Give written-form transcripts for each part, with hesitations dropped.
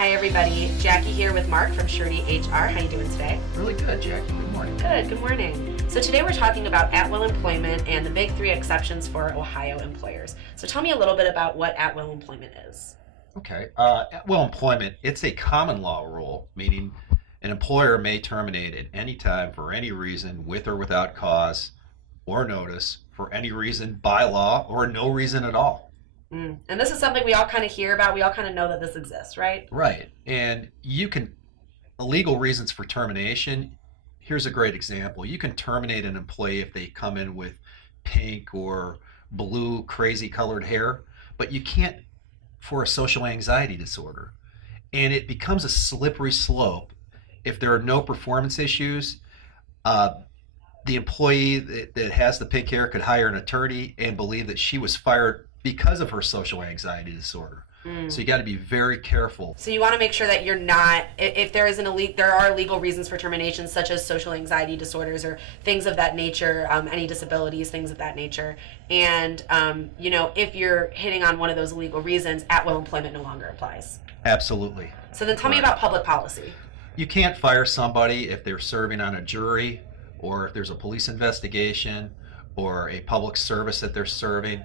Hi everybody, Jackie here with Mark from Surety HR. How you doing today? Really good, Jackie. Good morning. Good morning. So today we're talking about at-will employment and the big three exceptions for Ohio employers. So tell me a little bit about what at-will employment is. Okay. At-will employment, it's a common law rule, meaning an employer may terminate at any time for any reason, with or without cause or notice, for any reason by law or no reason at all. And this is something we all kind of hear about. We all kind of know that this exists, right? Right. And legal reasons for termination, here's a great example. You can terminate an employee if they come in with pink or blue crazy colored hair, but you can't for a social anxiety disorder. And it becomes a slippery slope if there are no performance issues. The employee that has the pink hair could hire an attorney and believe that she was fired because of her social anxiety disorder. So you got to be very careful. So you want to make sure that you're not, if there is there are legal reasons for termination, such as social anxiety disorders or things of that nature, any disabilities, things of that nature. And, if you're hitting on one of those legal reasons, at-will employment no longer applies. Absolutely. So then tell me about public policy. You can't fire somebody if they're serving on a jury or if there's a police investigation or a public service that they're serving.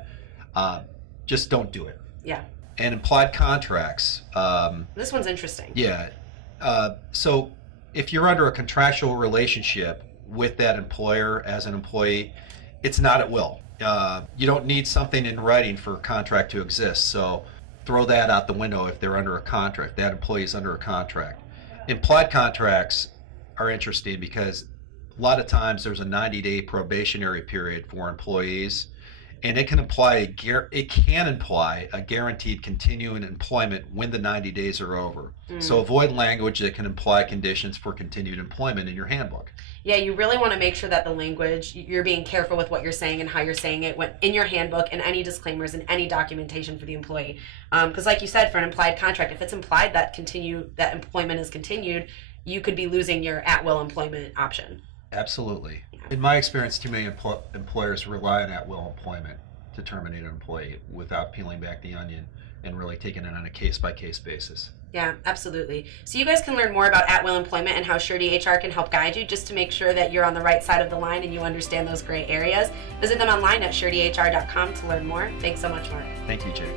Just don't do it. Yeah. And implied contracts. This one's interesting. Yeah. So if you're under a contractual relationship with that employer as an employee, it's not at will. You don't need something in writing for a contract to exist. So throw that out the window if they're under a contract. That employee is under a contract. Implied contracts are interesting because a lot of times there's a 90-day probationary period for employees. And it can imply a guaranteed continuing employment when the 90 days are over. So avoid language that can imply conditions for continued employment in your handbook. Yeah, you really want to make sure that the language, you're being careful with what you're saying and how you're saying it in your handbook and any disclaimers and any documentation for the employee. Because like you said, for an implied contract, if it's implied that employment is continued, you could be losing your at-will employment option. Absolutely. In my experience, too many employers rely on at-will employment to terminate an employee without peeling back the onion and really taking it on a case-by-case basis. Yeah, absolutely. So you guys can learn more about at-will employment and how Surety HR can help guide you just to make sure that you're on the right side of the line and you understand those gray areas. Visit them online at suretyhr.com to learn more. Thanks so much, Mark. Thank you, Jake.